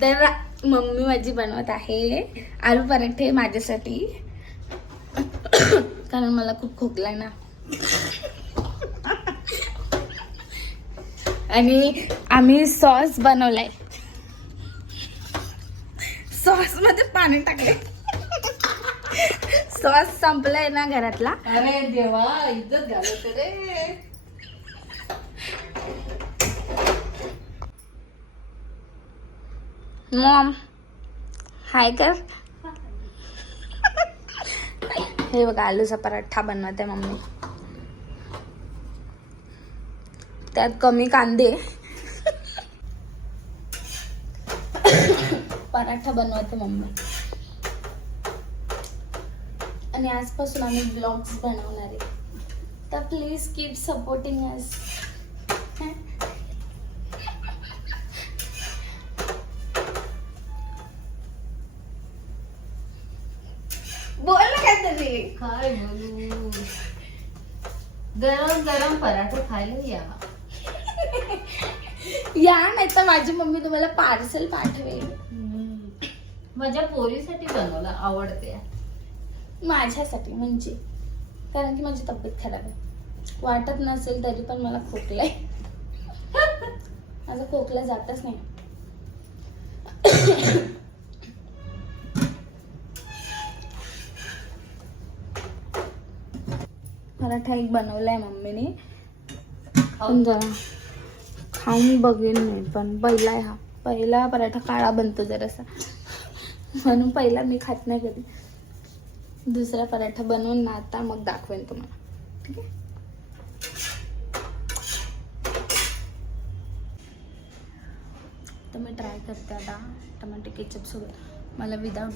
तर मम्मी माझी बनवत आहे आलू पराठे माझ्यासाठी, कारण मला खूप खोकला ना. आणि आम्ही सॉस बनवलाय, सॉस मध्ये पाणी टाकले. सॉस संपलाय ना घरातला. अरे देवा, इज्जत घालत रे. मॉम हाय कर. हे बघा आलूचा पराठा बनवते मम्मी, त्यात कमी कांदे. पराठा बनवते मम्मी. आणि आजपासून आम्ही ब्लॉग्स बनवणार आहे, तर प्लीज कीप सपोर्टिंग अस. बोल ना काहीतरी. काय बोलू, गरम गरम पराठे खायला या. या नाही तर माझी मम्मी तुम्हाला पार्सल पाठवेल. माझ्या पोरीसाठी बनवलं, आवडते. माझ्यासाठी म्हणजे, कारण की माझी तब्येत खराब आहे. वाटत नसेल तरी पण मला खोकला आहे. माझा खोकला जातच नाही. पराठा एक बनवलाय मम्मीने, पण जरा खाऊन बघेन मी. पण पहिला पराठा काळा बनतो जरासा, म्हणून पहिला मी खात नाही कधी. दुसरा पराठा बनवून ना आता मग दाखवेन तुम्हाला, ठीक आहे. तर मी ट्राय करते आता टमाटे केचप सोबत. मला विदाउट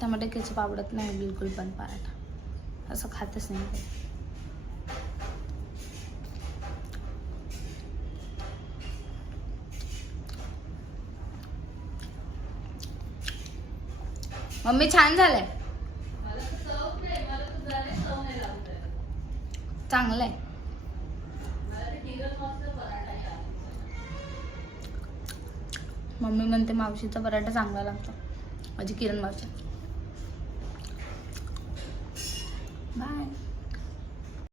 टमाटे केचप आवडत नाही बिलकुल पण पराठा, असं खातच नाही कधी. मम्मी छान झालंय, चांगलंय. मम्मी म्हणते मावशीचा पराठा चांगला लागतो, माझी किरण मावशी. बाय.